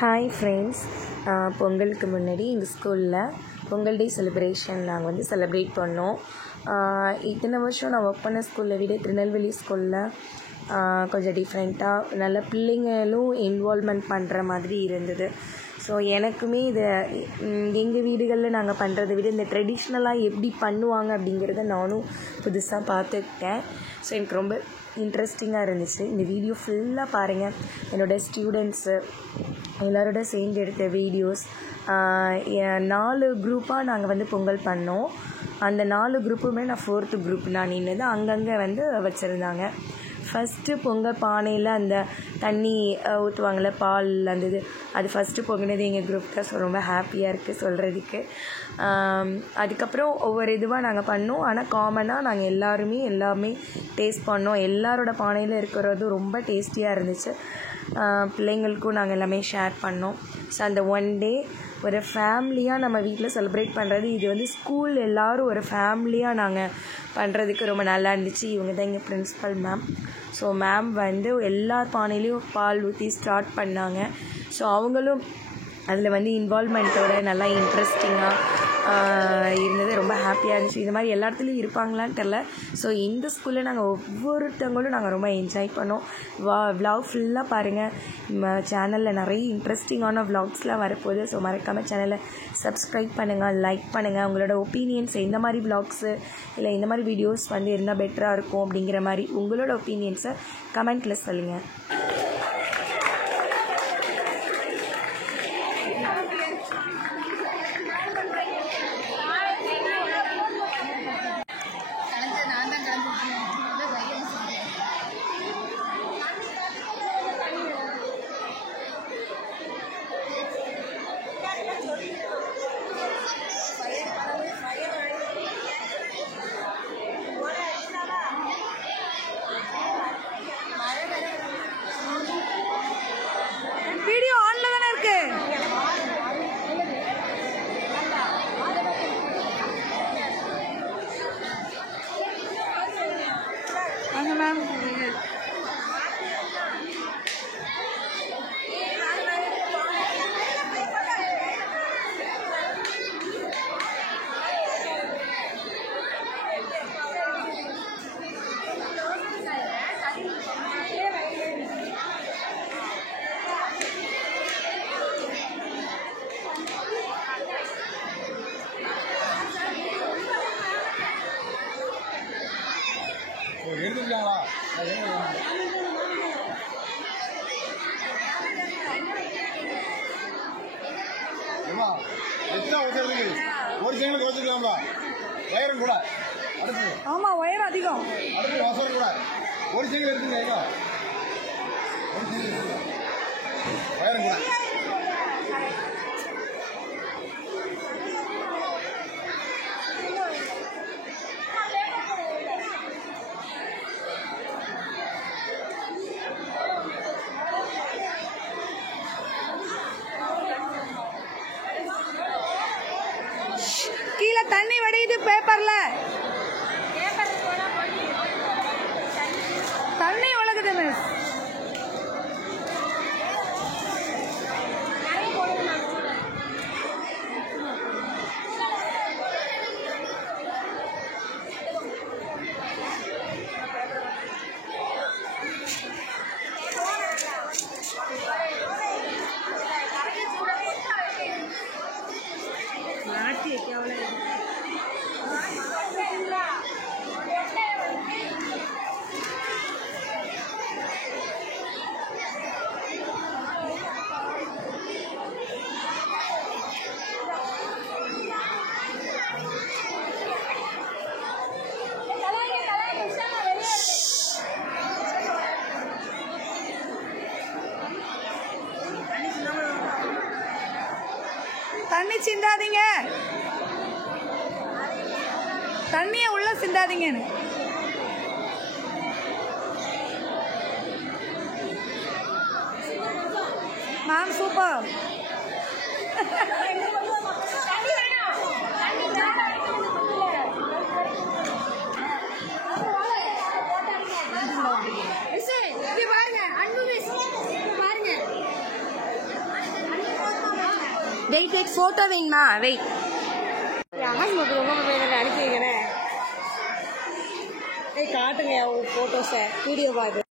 Hi friends, பொங்கலுக்கு முன்னாடி எங்கள் ஸ்கூலில் பொங்கல் டே செலிப்ரேஷன் நாங்கள் வந்து செலிப்ரேட் பண்ணோம். இத்தனை வருஷம் நான் ஒர்க் பண்ண ஸ்கூலில் விட திருநெல்வேலி ஸ்கூலில் கொஞ்சம் டிஃப்ரெண்ட்டாக நல்ல பிள்ளைங்களும் இன்வால்வ்மெண்ட் பண்ணுற மாதிரி இருந்தது. ஸோ எனக்குமே இது எங்கள் வீடுகளில் நாங்கள் பண்ணுறதை விட இந்த ட்ரெடிஷ்னலாக எப்படி பண்ணுவாங்க அப்படிங்கிறத நானும் புதுசாக பார்த்துக்கிட்டேன். ஸோ எனக்கு ரொம்ப இன்ட்ரெஸ்டிங்காக இருந்துச்சு. இந்த வீடியோ ஃபுல்லாக பாருங்கள். என்னோடய ஸ்டூடெண்ட்ஸு எல்லோரோட சேர்ந்து எடுத்த வீடியோஸ். 4 குரூப்பாக நாங்கள் வந்து பொங்கல் பண்ணோம். அந்த 4 குரூப்புமே நான் 4th குரூப் நான் நின்னது அங்கங்கே வந்து வச்சுருந்தாங்க. ஃபஸ்ட்டு பொங்கல் பானையில் அந்த தண்ணி ஊற்றுவாங்கள பால் அந்த இது, அது ஃபஸ்ட்டு பொங்கினது எங்கள் குரூப் தான். ஸோ ரொம்ப ஹாப்பியாக இருக்குது சொல்கிறதுக்கு. அதுக்கப்புறம் ஒவ்வொரு இதுவாக நாங்கள் பண்ணோம். ஆனால் காமனாக நாங்கள் எல்லாமே டேஸ்ட் பண்ணோம். எல்லாரோட பானையில் இருக்கிறதும் ரொம்ப டேஸ்டியாக இருந்துச்சு. பிள்ளைங்களுக்கும் நாங்கள் எல்லாமே ஷேர் பண்ணோம். ஸோ அந்த ஒன் டே ஒரு ஃபேமிலியாக நம்ம வீட்டில் செலிப்ரேட் பண்ணுறது, இது வந்து ஸ்கூல் எல்லோரும் ஒரு ஃபேமிலியாக நாங்கள் பண்ணுறதுக்கு ரொம்ப நல்லா இருந்துச்சு. இவங்க தான் எங்கள் பிரின்ஸிபல் மேம். ஸோ மேம் வந்து எல்லா பானையிலையும் பால் ஊற்றி ஸ்டார்ட் பண்ணாங்க. ஸோ அவங்களும் அதில் வந்து இன்வால்வ்மெண்ட்டோட நல்லா இன்ட்ரெஸ்டிங்காக இருந்தது. ரொம்ப ஹாப்பியாக இருந்துச்சு. இந்த மாதிரி எல்லா இடத்துலையும் இருப்பாங்களான்னு தெரில. ஸோ இந்த ஸ்கூலில் நாங்கள் ஒவ்வொருத்தவங்களும் நாங்கள் ரொம்ப என்ஜாய் பண்ணோம். விலாக் ஃபுல்லாக பாருங்கள். சேனலில் நிறைய இன்ட்ரெஸ்டிங்கான விலாக்ஸ்லாம் வரப்போகுது. ஸோ மறக்காமல் சேனலை சப்ஸ்கிரைப் பண்ணுங்கள், லைக் பண்ணுங்கள். உங்களோட ஒப்பீனியன்ஸ் எந்த மாதிரி விலாக்ஸு இல்லை இந்த மாதிரி வீடியோஸ் வந்து இருந்தால் பெட்டராக இருக்கும் அப்படிங்கிற மாதிரி உங்களோட ஒப்பீனியன்ஸை கமெண்ட்டில் சொல்லுங்கள். வீடியோ ஆன்ல தானே இருக்கு. வாங்க மேம். எடுத்துக்கலாங்களா? எத்தனை ஒருத்தருக்கு ஒரு செங்கலுக்கு வச்சுக்கலாங்களா? வயரம் கூட அடுப்பு. ஆமாம், வயர் அதிகம். அடுப்பு வசரம் கூட ஒரு செங்கல் எடுத்துக்கீங்களா? ஒரு செங்கல் வயரம் கூட. கீழே தண்ணி வடியுது பேப்பர்ல. தண்ணி ஒழுகுது மிஸ். தண்ணி சிந்தாதீங்க, தண்ணியை உள்ள சிந்தாதீங்கன்னு. Ma'am super. வெயிட் ஃபோட்டோ வைங்கம்மா வெயிட். யார் மக்கள் உங்கள் மொபைலில் அனுப்பி வைக்கிறேன். காட்டுங்க ஃபோட்டோஸை வீடியோ பார்த்து.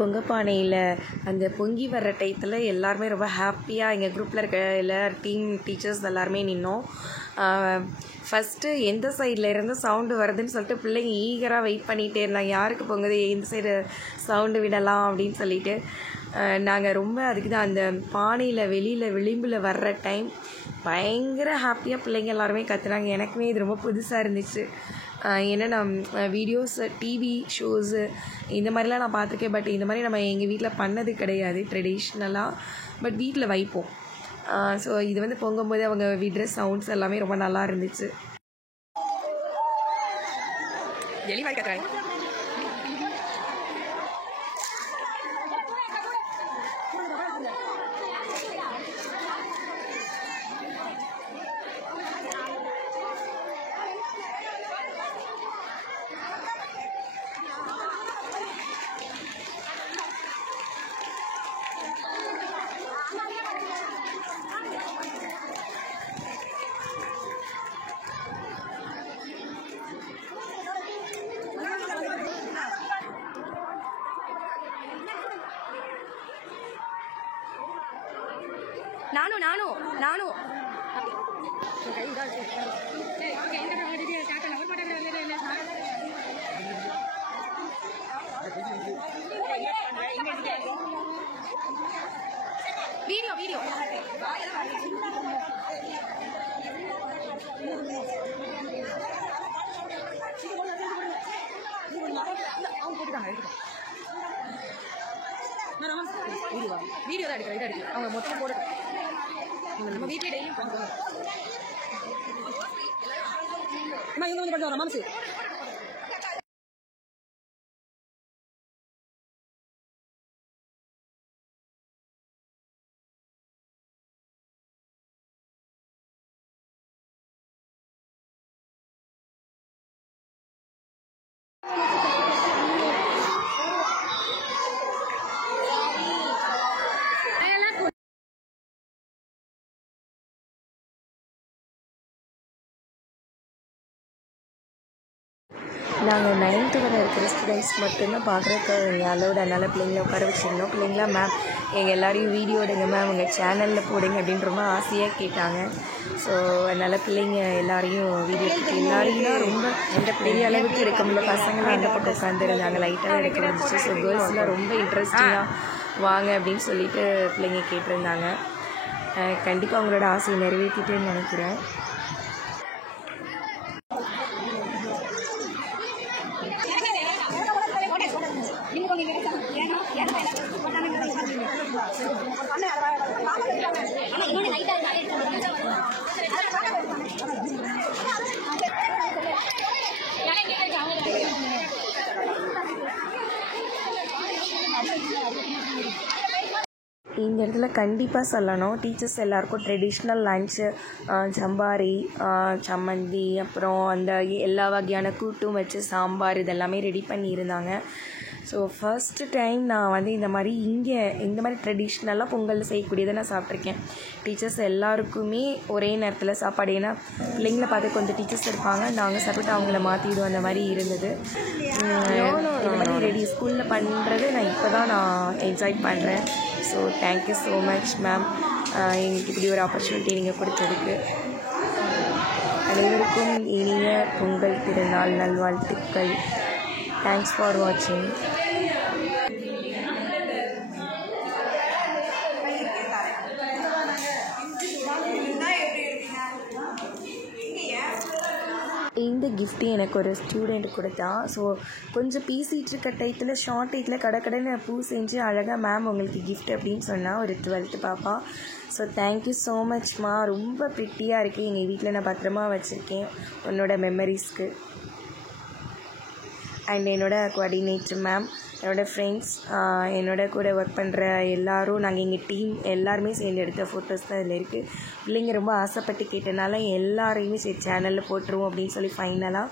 பொங்கப்பானையில் அந்த பொங்கி வர்ற டயத்தில் எல்லாருமே ரொம்ப ஹாப்பியாக எங்கள் குரூப்பில் இருக்க எல்லா டீச்சர்ஸ் எல்லாருமே நின்னோம். ஃபஸ்ட்டு எந்த சைடில் இருந்து சவுண்டு வருதுன்னு சொல்லிட்டு பிள்ளைங்க ஈகராக வெயிட் பண்ணிகிட்டே இருந்தாங்க, யாருக்கு பொங்குது எந்த சைடு சவுண்டு விடலாம் அப்படின்னு சொல்லிட்டு. நாங்கள் ரொம்ப அதுக்கு தான் அந்த பானையில் வெளியில் விளிம்பில் வர்ற டைம் பயங்கர ஹாப்பியாக பிள்ளைங்க எல்லாருமே கற்றுனாங்க. எனக்குமே இது ரொம்ப புதுசாக இருந்துச்சு. ஏன்னா நான் வீடியோஸ் டிவி ஷோஸு இந்த மாதிரிலாம் நான் பார்த்துருக்கேன். பட் இந்த மாதிரி நம்ம எங்கள் வீட்டில் பண்ணது கிடையாது ட்ரெடிஷ்னலாக. பட் வீட்டில் வைப்போம். ஸோ இது வந்து பொங்கும்போது அவங்க விடுற சவுண்ட்ஸ் எல்லாமே ரொம்ப நல்லா இருந்துச்சு. நானும் வீடியோ தான் எடுக்கிறேன். அவங்க மொத்தம் போட நம்ம வீட்டில் டெய்லியும் பண்ணுவோம். இவங்க வந்து பண்ணுவாங்க மாம்சு. நாங்கள் 9th வரை இருக்கிற ஸ்டூடெண்ட்ஸ் மட்டும்தான் பார்க்குறக்கு அலோடு. அதனால் பிள்ளைங்கள உட்கார வச்சுருந்தோம். பிள்ளைங்களாம் மேம் எங்கள் எல்லாரையும் வீடியோ எடுங்க மேம், உங்கள் சேனலில் போடுங்க அப்படின்னு ரொம்ப ஆசையாக கேட்டாங்க. ஸோ அதனால் பிள்ளைங்க எல்லாரையும் வீடியோ எடுத்து எல்லாரையும் ரொம்ப எந்த பெரிய அளவுக்கு எடுக்க முடியல. பசங்களாம் அந்த பக்கம் உட்காந்துருந்தாங்க, லைட்டாக எடுக்க இருந்துச்சு. ஸோ கேர்ள்ஸ்லாம் ரொம்ப இன்ட்ரெஸ்டிங்காக வாங்க அப்படின்னு சொல்லிட்டு பிள்ளைங்க கேட்டிருந்தாங்க. கண்டிப்பாக அவங்களோட ஆசையை நிறைவேற்றிட்டேன்னு நினைக்கிறேன். இந்த இடத்துல கண்டிப்பாக சொல்லணும், டீச்சர்ஸ் எல்லாருக்கும் ட்ரெடிஷ்னல் லன்ச்சு, சம்பாரி, சம்மந்தி, அப்புறம் அந்த எல்லா வகையான கூட்டும் வச்சு சாம்பார் இதெல்லாமே ரெடி பண்ணியிருந்தாங்க. ஸோ ஃபர்ஸ்ட்டு டைம் நான் வந்து இந்த மாதிரி ட்ரெடிஷ்னலாக பொங்கல் செய்யக்கூடியதை நான் சாப்பிட்ருக்கேன். டீச்சர்ஸ் எல்லாருக்குமே ஒரே நேரத்தில் சாப்பாடு, ஏன்னா பிள்ளைங்களை பார்த்து கொஞ்சம் டீச்சர்ஸ் இருப்பாங்க, நாங்கள் சாப்பிட்டு அவங்கள மாற்றிடுவோம், அந்த மாதிரி இருந்தது. இந்த மாதிரி ஸ்கூலில் பண்ணுறது நான் இப்போ தான் என்ஜாய் பண்ணுறேன். So thank you so much ma'am, எங்களுக்கு இப்படி ஒரு ஆப்பர்ச்சுனிட்டி நீங்கள் கொடுத்ததுக்கு. அனைவருக்கும் இனிய பொங்கல் திருநாள் நல்வாழ்த்துக்கள். தேங்க்ஸ் ஃபார் வாட்சிங். இந்த கிஃப்ட்டு எனக்கு ஒரு ஸ்டூடெண்ட் கொடுத்தா. ஸோ கொஞ்சம் பேசிகிட்டு இருக்க டயத்தில் ஷார்ட் டயத்தில் கடைன்னு பூ செஞ்சு அழகாக மேம் உங்களுக்கு கிஃப்ட் அப்படின்னு சொன்னால் ஒரு 12th பாப்பா. ஸோ தேங்க்யூ ஸோ மச்மா, ரொம்ப ப்ரிட்டியாக இருக்குது. எங்கள் வீட்டில் நான் பத்திரமா வச்சுருக்கேன் உன்னோட மெமரிஸ்க்கு. அண்ட் என்னோட கோஆர்டினேட்டர் மேம் என்னோடய ஃப்ரெண்ட்ஸ், என்னோட கூட ஒர்க் பண்ணுற எல்லோரும், நாங்கள் எங்கள் டீம் எல்லாருமே சேர்ந்து எடுத்த ஃபோட்டோஸ் தான் இதில் இருக்குது. பிள்ளைங்க ரொம்ப ஆசைப்பட்டு கேட்டனால எல்லாரையுமே சரி சேனலில் போட்டுருவோம் அப்படின்னு சொல்லி ஃபைனலாக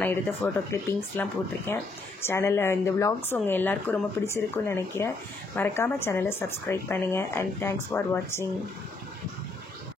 நான் எடுத்த ஃபோட்டோ கிளிப்பிங்ஸ்லாம் போட்டிருக்கேன். சேனலில் இந்த விலாக்ஸ் உங்கள் எல்லாருக்கும் ரொம்ப பிடிச்சிருக்குன்னு நினைக்கிறேன். மறக்காமல் சேனலை சப்ஸ்கிரைப் பண்ணுங்கள். அண்ட் தேங்க்ஸ் ஃபார் வாட்சிங்.